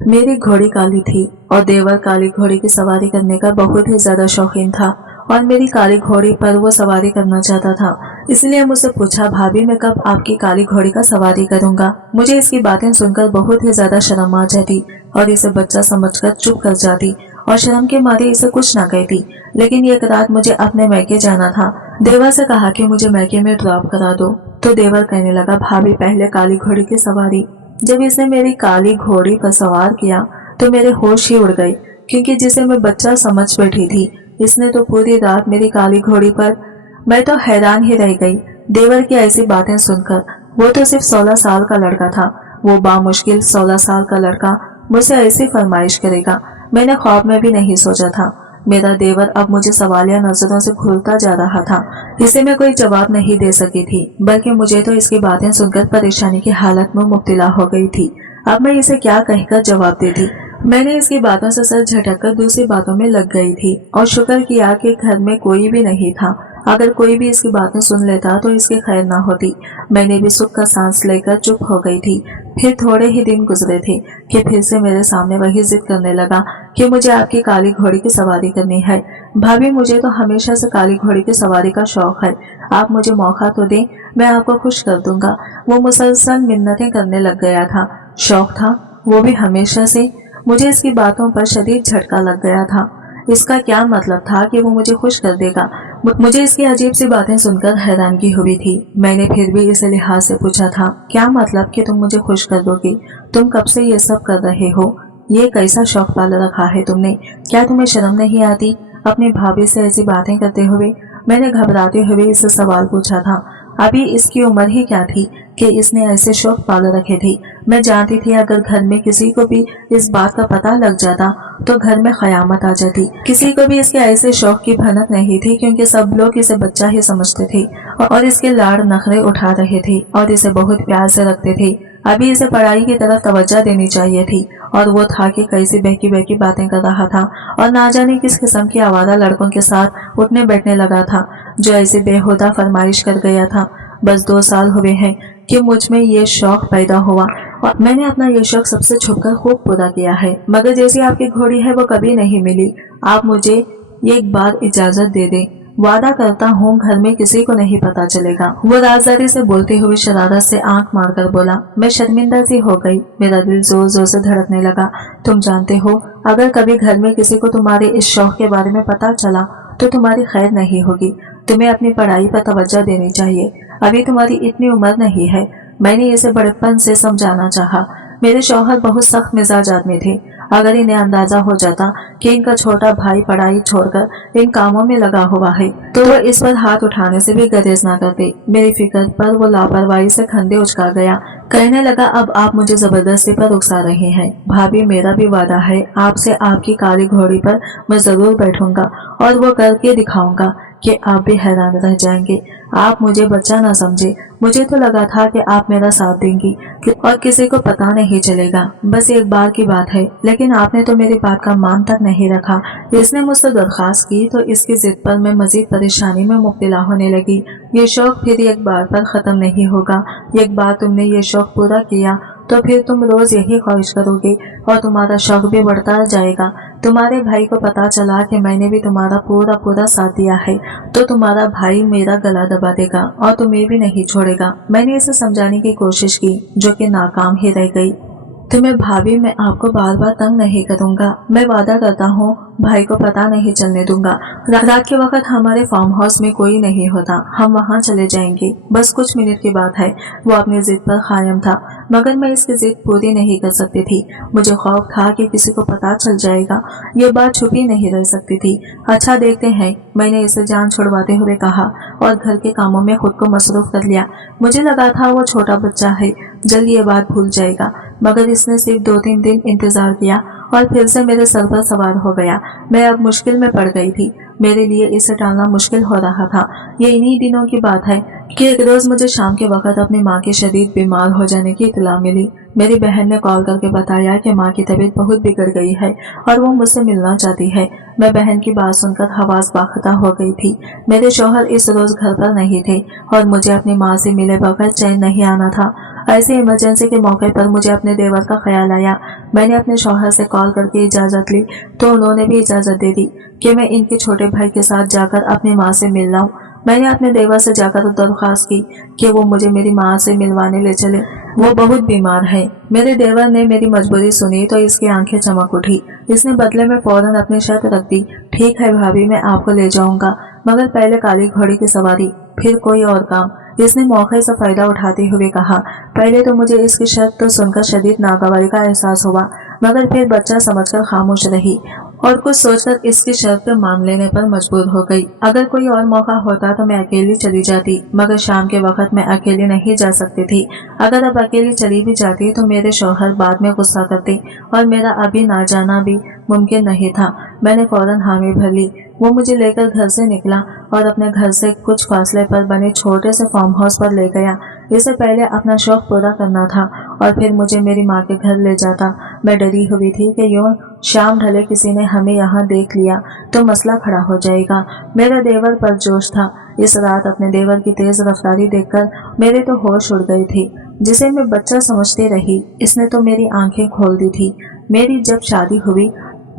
मेरी घोड़ी काली थी और देवर काली घोड़ी की सवारी करने का बहुत ही ज्यादा शौकीन था और मेरी काली घोड़ी पर वो सवारी करना चाहता था। इसलिए मुझसे पूछा, भाभी मैं कब आपकी काली घोड़ी का सवारी करूंगा। मुझे इसकी बातें सुनकर बहुत ही ज्यादा शर्म आ जाती और इसे बच्चा समझकर चुप कर जाती और शर्म के मारे इसे कुछ ना कहती। लेकिन एक रात मुझे अपने मैके जाना था। देवर से कहा कि मुझे मैके में ड्रॉप करा दो, तो देवर कहने लगा, भाभी पहले काली घोड़ी की सवारी। जब इसने मेरी काली घोड़ी पर सवार किया तो मेरे होश ही उड़ गए, क्योंकि जिसे मैं बच्चा समझ बैठी थी इसने तो पूरी रात मेरी काली घोड़ी पर। मैं तो हैरान ही रह गई देवर की ऐसी बातें सुनकर। वो तो सिर्फ 16 साल का लड़का था। वो बामुश्किल 16 साल का लड़का मुझसे ऐसी फरमाइश करेगा, मैंने ख्वाब में भी नहीं सोचा था। मेरा देवर अब मुझे सवालिया नजरों से घूरता जा रहा था। इसे मैं कोई जवाब नहीं दे सकी थी, बल्कि मुझे तो इसकी बातें सुनकर परेशानी की हालत में मुब्तला हो गई थी। अब मैं इसे क्या कहकर जवाब देती। मैंने इसकी बातों से सर झटककर दूसरी बातों में लग गई थी और शुक्र किया कि घर में कोई भी नहीं था। अगर कोई भी इसकी बातें सुन लेता तो इसकी खैर ना होती। मैंने भी सुख का सांस लेकर चुप हो गई थी। फिर थोड़े ही दिन गुजरे थे कि फिर से मेरे सामने वही जिद करने लगा कि मुझे आपकी काली घोड़ी की सवारी करनी है। भाभी मुझे तो हमेशा से काली घोड़ी की सवारी का शौक है, आप मुझे मौका तो दें, मैं आपको खुश कर दूंगा। वो मुसलसल मिन्नतें करने लग गया था। शौक था, वो भी हमेशा से। मुझे इसकी बातों पर शदीद झटका लग गया था। इसका क्या मतलब था कि वो मुझे खुश कर देगा। मुझे इसकी अजीब सी बातें सुनकर हैरानगी हुई थी। मैंने फिर भी इसे लिहाज से पूछा था, क्या मतलब कि तुम मुझे खुश कर दोगी? तुम कब से ये सब कर रहे हो? ये कैसा शौक पाल रखा है तुमने? क्या तुम्हें शर्म नहीं आती अपनी भाभी से ऐसी बातें करते हुए? मैंने घबराते हुए इससे सवाल पूछा था। अभी इसकी उम्र ही क्या थी कि इसने ऐसे शौक पाल रखे थे। मैं जानती थी अगर घर में किसी को भी इस बात का पता लग जाता तो घर में कयामत आ जाती। किसी को भी इसके ऐसे शौक की भनक नहीं थी, क्योंकि सब लोग इसे बच्चा ही समझते थे और इसके लाड़ नखरे उठा रहे थे और इसे बहुत प्यार से रखते थे। अभी इसे पढ़ाई की तरफ तवज्जो देनी चाहिए थी और वो था कि कैसी बहकी बहकी बातें कर रहा था और ना जाने किस किस्म के आवारा लड़कों के साथ उठने बैठने लगा था, जो ऐसी बेहुदा फरमाइश कर गया था। बस 2 साल हुए हैं कि मुझ में ये शौक पैदा हुआ और मैंने अपना ये शौक सबसे छुपकर खूब पूरा किया है, मगर जैसी आपकी घोड़ी है वो कभी नहीं मिली। आप मुझे एक बार इजाजत दे दें, वादा करता हूँ घर में किसी को नहीं पता चलेगा। वो राजदारी से बोलते हुए शरारत से आंख मारकर बोला। मैं शर्मिंदा सी हो गई, मेरा दिल जोर जोर से धड़कने लगा। तुम जानते हो, अगर कभी घर में किसी को तुम्हारे इस शौक के बारे में पता चला तो तुम्हारी खैर नहीं होगी। तुम्हें अपनी पढ़ाई पर तवज्जो देनी चाहिए, अभी तुम्हारी इतनी उम्र नहीं है। मैंने इसे बड़प्पन से समझाना चाहा। मेरे शौहर बहुत सख्त मिजाज आदमी थे। अगर इन्हें अंदाजा हो जाता कि इनका छोटा भाई पढ़ाई छोड़कर इन कामों में लगा हुआ है तो वो इस पर हाथ उठाने से भी गरेज ना करते। मेरी फिक्र पर वो लापरवाही से खंडे उचका गया। कहने लगा, अब आप मुझे जबरदस्ती पर उकसा रहे हैं। भाभी मेरा भी वादा है, आपसे आपकी काली घोड़ी पर मैं जरूर बैठूंगा और वो करके दिखाऊंगा कि आप भी हैरान रह जाएंगे। आप मुझे बच्चा ना समझे। मुझे तो लगा था कि आप मेरा साथ देंगी और किसी को पता नहीं चलेगा। बस एक बार की बात है, लेकिन आपने तो मेरी बात का मान तक नहीं रखा। इसने मुझसे दरख्वास्त की तो इसकी जिद पर मैं मजीद परेशानी में मुब्तला होने लगी। ये शौक फिर एक बार पर खत्म नहीं होगा। एक बार तुमने ये शौक पूरा किया तो फिर तुम रोज यही ख्वाहिश करोगे और तुम्हारा शौक भी बढ़ता जाएगा। तुम्हारे भाई को पता चला कि मैंने भी तुम्हारा पूरा साथ दिया है तो तुम्हारा भाई मेरा गला दबा देगा और तुम्हें भी नहीं छोड़ेगा। मैंने इसे समझाने की कोशिश की, जो कि नाकाम ही रह गई। तुम्हें भाभी, मैं आपको बार बार तंग नहीं करूंगा। मैं वादा करता हूँ भाई को पता नहीं चलने दूंगा। रात के वक्त हमारे फार्म हाउस में कोई नहीं होता, हम वहाँ चले जाएंगे। बस कुछ मिनट की बात है। वो अपनी जिद पर कायम था, मगर मैं इसकी जिद पूरी नहीं कर सकती थी। मुझे खौफ था कि किसी को पता चल जाएगा। ये बात छुपी नहीं रह सकती थी। अच्छा देखते हैं, मैंने इसे जान छुड़वाते हुए कहा और घर के कामों में खुद को मसरूफ कर लिया। मुझे लगा था वो छोटा बच्चा है, जल्द ये बात भूल जाएगा, मगर इसने सिर्फ 2-3 दिन इंतजार किया और फिर से मेरे सर पर सवार हो गया। मैं अब मुश्किल में पड़ गई थी। मेरे लिए इसे टालना मुश्किल हो रहा था। ये इन्हीं दिनों की बात है कि एक रोज मुझे शाम के वक्त अपनी माँ के शदीद बीमार हो जाने की इत्तला मिली। मेरी बहन ने कॉल करके बताया कि माँ की तबीयत बहुत बिगड़ गई है और वो मुझसे मिलना चाहती है। मैं बहन की बात सुनकर हवास बाख्ता हो गई थी। मेरे शौहर इस रोज घर पर नहीं थे और मुझे अपनी माँ से मिले बगैर चैन नहीं आना था। ऐसी इमरजेंसी के मौके पर मुझे अपने देवर का ख्याल आया। मैंने अपने शौहर से कॉल करके इजाज़त ली तो उन्होंने भी इजाज़त दे दी कि मैं इनके छोटे भाई के साथ जाकर अपनी माँ से मिल लाऊं। मैंने अपने देवर से जाकर दरख्वास्त की कि वो मुझे मेरी माँ से मिलवाने ले चले, वो बहुत बीमार है। मेरे देवर ने मेरी मजबूरी सुनी तो इसकी आंखें चमक उठी। इसने बदले में फौरन अपनी शर्त रख दी, ठीक है भाभी, मैं आपको ले जाऊंगा, मगर पहले काली घोड़ी की सवारी, फिर कोई और काम। इसने मौके से फायदा उठाते हुए कहा। पहले तो मुझे इसकी शर्त तो सुनकर शदीद नागवारी का एहसास हुआ, मगर फिर बच्चा समझकर खामोश रही और कुछ सोचकर इसकी शर्त मान लेने पर मजबूर हो गई। अगर कोई और मौका होता तो मैं अकेली चली जाती, मगर शाम के वक्त मैं अकेली नहीं जा सकती थी। अगर अब अकेली चली भी जाती तो मेरे शौहर बाद में गुस्सा करते और मेरा अभी ना जाना भी मुमकिन नहीं था। मैंने फौरन हामी भर ली। वो मुझे लेकर घर से निकला और अपने घर से कुछ फासले पर बने छोटे से फार्म हाउस पर ले गया। इसे पहले अपना शौक पूरा करना था और फिर मुझे मेरी माँ के घर ले जाता। मैं डरी हुई थी कि यूं शाम ढले किसी ने हमें यहाँ देख लिया तो मसला खड़ा हो जाएगा। मेरा देवर परजोश था। इस रात अपने देवर की तेज रफ्तारी देखकर मेरे तो होश उड़ गए थे। जिसे मैं बच्चा समझती रही, इसने तो मेरी आंखें खोल दी थी। मेरी जब शादी हुई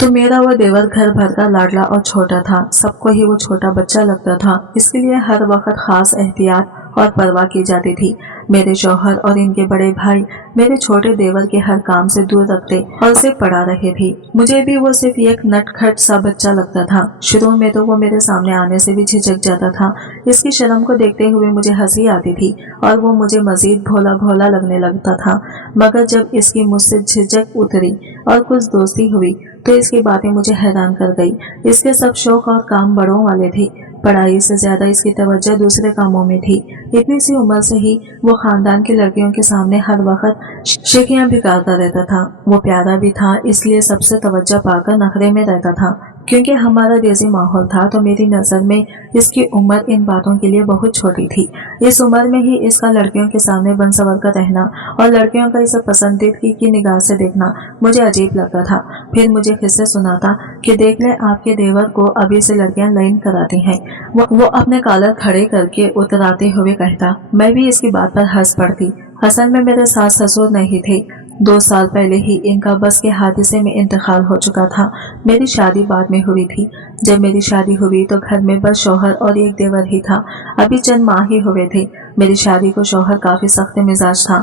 तो मेरा वो देवर घर भर का लाडला और छोटा था। सबको ही वो छोटा बच्चा लगता था। इसके लिए हर वक्त खास एहतियात और परवाह की जाती थी। मेरे शौहर और इनके बड़े भाई मेरे छोटे देवर के हर काम से दूर रखते और उसे पढ़ा रहे थे। मुझे भी वो सिर्फ एक नटखट सा बच्चा लगता था। शुरू में तो वो मेरे सामने आने से भी झिझक जाता था। इसकी शर्म को देखते हुए मुझे हंसी आती थी और वो मुझे मजीद भोला भोला लगने लगता था। मगर जब इसकी मुझसे झिझक उतरी और कुछ दोस्ती हुई तो इसकी बातें मुझे हैरान कर गई। इसके सब शौक और काम बड़ों वाले थे। पढ़ाई से ज्यादा इसकी तवज्जो दूसरे कामों में थी। इतनी सी उम्र से ही वो खानदान की लड़कियों के सामने हर वक्त शिकियां बिगाड़ता रहता था। वो प्यारा भी था, इसलिए सबसे तवज्जो पाकर नखरे में रहता था। क्योंकि हमारा देसी माहौल था तो मेरी नजर में इसकी उम्र इन बातों के लिए बहुत छोटी थी। इस उम्र में ही इसका लड़कियों के सामने बनसवर कर रहना और लड़कियों का इसे पसंदीदगी की निगाह से देखना मुझे अजीब लगता था। फिर मुझे किस्से सुनाता कि देख ले, आपके देवर को अभी से लड़कियां लाइन कराती हैं। वो अपने कॉलर खड़े करके उतराते हुए कहता। मैं भी इसकी बात पर हंस पड़ती। असल में मेरे सास ससुर नहीं थे। 2 साल पहले ही इनका बस के हादसे में इंतकाल हो चुका था। मेरी शादी बाद में हुई थी। जब मेरी शादी हुई तो घर में बस शौहर और एक देवर ही था। अभी चंद माह ही हुए थे। मेरी शादी को शौहर काफी सख्त मिजाज था।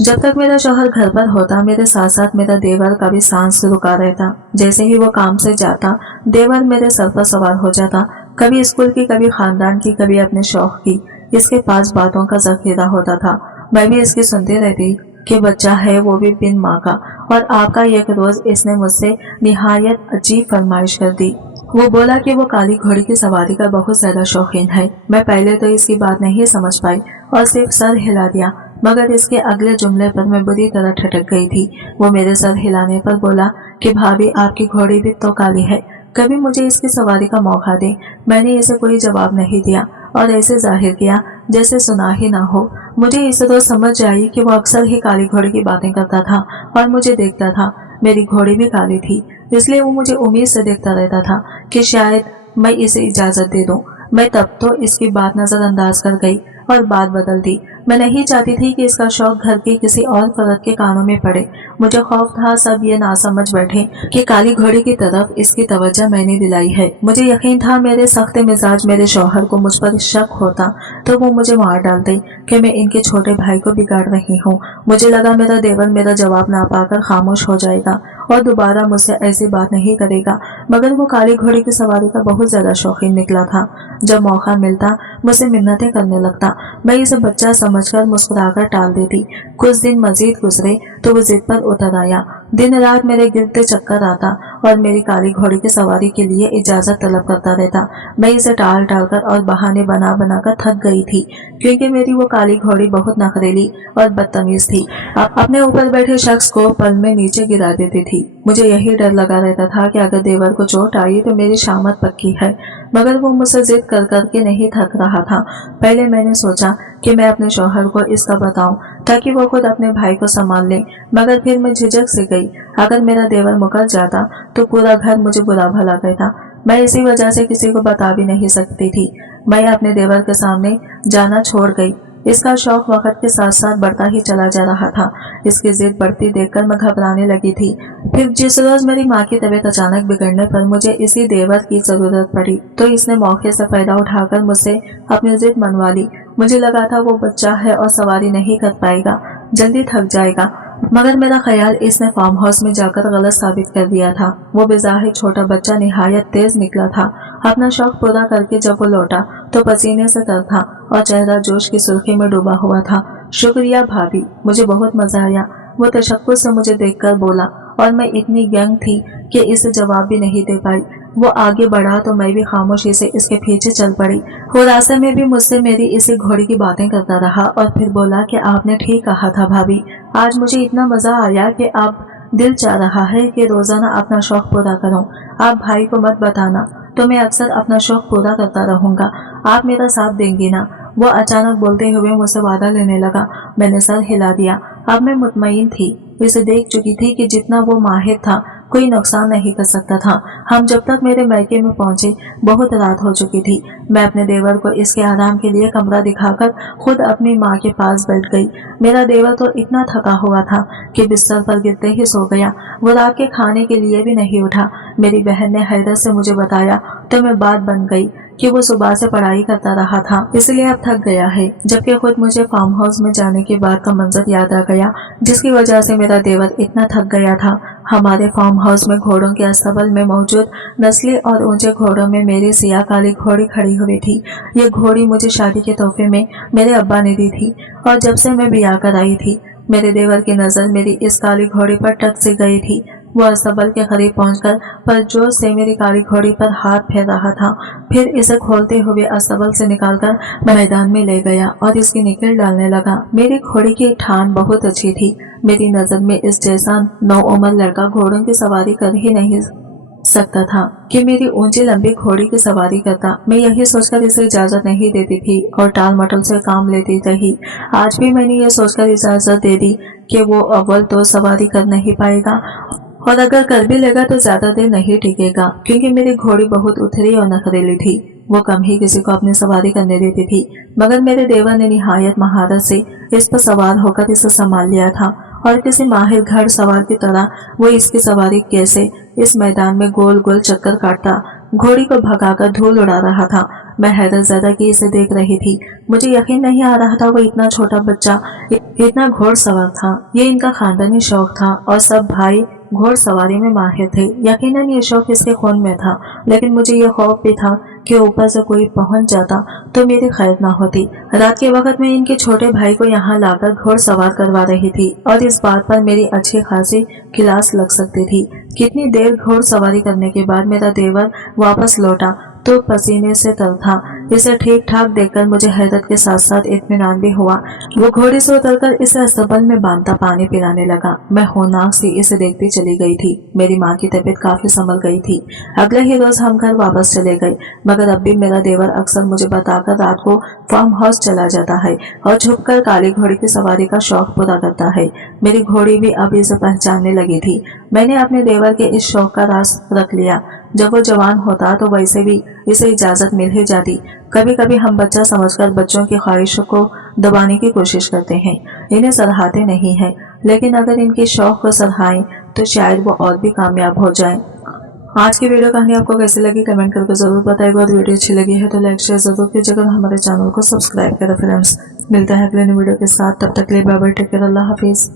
जब तक मेरा शौहर घर पर होता मेरे साथ साथ मेरा देवर का भी सांस रुका रहता। जैसे ही वो काम से जाता देवर मेरे सर पर सवार हो जाता, कभी स्कूल की, कभी खानदान की, कभी अपने शौक की। इसके पास बातों का जखीरा होता था। मैं भी इसकी सुनती रहती कि बच्चा है, वो भी बिन माँ का। और आपका एक रोज इसने मुझसे निहायत अजीब फरमाइश कर दी। वो बोला कि वो काली घोड़ी की सवारी का बहुत ज्यादा शौकीन है। मैं पहले तो इसकी बात नहीं समझ पाई और सिर्फ सर हिला दिया, मगर इसके अगले जुमले पर मैं बुरी तरह ठटक गई थी। वो मेरे सर हिलाने पर बोला कि भाभी, आपकी घोड़ी भी तो काली है, कभी मुझे इसकी सवारी का मौका दे। मैंने इसे कोई जवाब नहीं दिया और ऐसे जाहिर किया जैसे सुना ही ना हो। मुझे इसे तो समझ आई कि वो अक्सर ही काली घोड़ी की बातें करता था और मुझे देखता था। मेरी घोड़ी भी काली थी, इसलिए वो मुझे उम्मीद से देखता रहता था कि शायद मैं इसे इजाजत दे दूं। मैं तब तो इसकी बात नजरअंदाज कर गई और बात बदल दी। मैं नहीं चाहती थी कि इसका शौक घर की किसी और फर्द के कानों में पड़े। मुझे खौफ था सब ये ना समझ बैठे कि काली घोड़ी की तरफ इसकी तवज्जो मैंने दिलाई है। मुझे यकीन था मेरे सख्त मिजाज मेरे शौहर को मुझ पर शक होता तो वो मुझे मार डालते कि मैं इनके छोटे भाई को बिगाड़ रही हूँ। मुझे लगा मेरा देवर मेरा जवाब ना पाकर खामोश हो जाएगा और दोबारा मुझसे ऐसी बात नहीं करेगा, मगर वो काली घोड़ी की सवारी का बहुत ज्यादा शौकीन निकला था। जब मौका मिलता मुझसे मिन्नतें करने लगता। मैं इसे बच्चा समझकर मुस्कुराकर टाल देती। कुछ दिन मजीद गुजरे तो वो जिद पर उतर आया। दिन रात मेरे गिरते चक्कर आता और मेरी काली घोड़ी की सवारी के लिए इजाजत तलब करता रहता। मैं इसे टाल टाल कर और बहाने बना बना कर थक गई थी, क्योंकि मेरी वो काली घोड़ी बहुत नखरेली और बदतमीज थी। अपने ऊपर बैठे शख्स को पल में नीचे गिरा देती थी। मुझे यही डर लगा रहता था कि अगर देवर को चोट आई तो मेरी शामत पक्की है, मगर वो मुझसे जिद कर करके नहीं थक रहा था। पहले मैंने सोचा कि मैं अपने शौहर को इसका बताऊं ताकि वो खुद अपने भाई को संभाल ले, मगर फिर मैं झिझक से गई। अगर मेरा देवर मुकर जाता तो पूरा घर मुझे बुरा भला कहता। मैं इसी वजह से किसी को बता भी नहीं सकती थी। मैं अपने देवर के सामने जाना छोड़ गई। इसका शौक वक्त के साथ साथ बढ़ता ही चला जा रहा था। इसकी जिद बढ़ती देखकर मैं घबराने लगी थी। फिर जिस रोज मेरी माँ की तबीयत अचानक बिगड़ने पर मुझे इसी देवर की जरूरत पड़ी तो इसने मौके से फायदा उठाकर मुझसे अपनी जिद मनवा ली। मुझे लगा था वो बच्चा है और सवारी नहीं कर पाएगा, जल्दी थक जाएगा, मगर मेरा ख्याल इसने फार्म हाउस में जाकर गलत साबित कर दिया था। वो बेज़ाहिर छोटा बच्चा निहायत तेज निकला था। अपना शौक पूरा करके जब वो लौटा तो पसीने से तर था और चेहरा जोश की सुर्खी में डूबा हुआ था। शुक्रिया भाभी, मुझे बहुत मजा आया, वो तशक्कुर से मुझे देखकर बोला और मैं इतनी व्यंग थी कि इसे जवाब भी नहीं दे पाई। वो आगे बढ़ा तो मैं भी खामोशी से इसके पीछे चल पड़ी। वो रास्ते में भी मुझसे मेरी इसी घोड़ी की बातें करता रहा और फिर बोला कि आपने ठीक कहा था भाभी, आज मुझे इतना मजा आया कि आप दिल चाह रहा है कि रोजाना अपना शौक पूरा करूं। आप भाई को मत बताना तो मैं अक्सर अपना शौक पूरा करता रहूंगा। आप मेरा साथ देंगी ना? वो अचानक बोलते हुए मुझसे वादा लेने लगा। मैंने सर हिला दिया। अब मैं मुतमईन थी, इसे देख चुकी थी कि जितना वो माहिर था कोई नुकसान नहीं कर सकता था। हम जब तक मेरे मैके में पहुंचे बहुत रात हो चुकी थी। मैं अपने देवर को इसके आराम के लिए कमरा दिखाकर खुद अपनी माँ के पास बैठ गई। मेरा देवर तो इतना थका हुआ था कि बिस्तर पर गिरते ही सो गया। वो रात के खाने के लिए भी नहीं उठा। मेरी बहन ने हैरत से मुझे बताया तो मैं बात बन गई कि वो सुबह से पढ़ाई करता रहा था, इसलिए अब थक गया है। जबकि खुद मुझे फार्म हाउस में जाने के बाद का मंजर याद आ गया जिसकी वजह से मेरा देवर इतना थक गया था। हमारे फार्म हाउस में घोड़ों के अस्तबल में मौजूद नस्ली और ऊंचे घोड़ों में मेरी सिया काली घोड़ी खड़ी हुई थी। ये घोड़ी मुझे शादी के तोहफे में मेरे अब्बा ने दी थी और जब से मैं ब्याह कर आई थी मेरे देवर की नजर मेरी इस काली घोड़ी पर टक से गई थी। वो अस्तबल के करीब पहुंचकर परजोश से मेरी काली घोड़ी पर हाथ फेर रहा था। फिर इसे खोलते हुए अस्तबल से निकालकर मैदान में ले गया और इसकी निकल डालने लगा। मेरी घोड़ी की ठान बहुत अच्छी थी। मेरी नजर में इस जैसा नौउम्र लड़का घोड़ों की सवारी कर ही नहीं सकता था कि मेरी ऊंची लंबी घोड़ी की सवारी करता। मैं यही सोचकर इसे इजाजत नहीं देती थी और टाल मटोल से काम लेती रही। आज भी मैंने ये सोचकर इजाजत दे दी कि वो अव्वल तो सवारी कर नहीं पाएगा और अगर कर भी लेगा तो ज्यादा देर नहीं टिकेगा, क्योंकि मेरी घोड़ी बहुत उथरी और नखरेली थी। वो कम ही किसी को अपनी सवारी करने देती थी, मगर मेरे देवर ने निहायत महारत से इस पर सवार होकर इसे संभाल लिया था और किसी माहिर घड़ सवार की तरह वो इसकी सवारी कैसे इस मैदान में गोल गोल चक्कर काटता घोड़ी को भगाकर धूल उड़ा रहा था। मैं हैरत ज़्यादा की इसे देख रही थी। मुझे यकीन नहीं आ रहा था वो इतना छोटा बच्चा इतना घोड़सवार था। ये इनका खानदानी शौक था और सब भाई घोड़सवारी में माहिर थे। यकीनन ये शौक इसके खून में था, लेकिन मुझे ये खौफ भी था कि ऊपर से कोई पहुंच जाता तो मेरी खैर ना होती। रात के वक्त में इनके छोटे भाई को यहाँ लाकर घोड़सवार करवा रही थी और इस बात पर मेरी अच्छी खासी क्लास लग सकती थी। कितनी देर घोड़सवारी करने के बाद मेरा देवर वापस लौटा तो पसीने से तर था। इसे ठीक ठाक देखकर मुझे हैरत के साथ साथ इत्मीनान भी हुआ। वो घोड़े से उतरकर इसे अस्तबल में बांधता पानी पिलाने लगा। मैं होनाक सी इसे देखती चली गई थी। मेरी माँ की तबीयत काफी संभल गई थी। अगले ही रोज हम घर वापस चले गए, मगर अब भी मेरा देवर अक्सर मुझे बताकर रात को फार्म हाउस चला जाता है और छुपकर काली घोड़ी की सवारी का शौक पूरा करता है। मेरी घोड़ी भी अब इसे पहचानने लगी थी। मैंने अपने देवर के इस शौक का राज रख लिया। जब वो जवान होता तो वैसे भी इसे इजाजत मिल ही जाती। कभी कभी हम बच्चा समझकर बच्चों की ख्वाहिशों को दबाने की कोशिश करते हैं, इन्हें सराहते नहीं हैं, लेकिन अगर इनके शौक को सराहें तो शायद वो और भी कामयाब हो जाएं। आज की वीडियो कहानी आपको कैसी लगी कमेंट करके जरूर बताइएगा और वीडियो अच्छी लगी है तो लाइक शेयर जरूर कीजिएगा और हमारे चैनल को सब्सक्राइब करें फ्रेंड्स। मिलता है अगले वीडियो के साथ, तब तक के लिए बाय बाय, टेक केयर, अल्लाह हाफिज।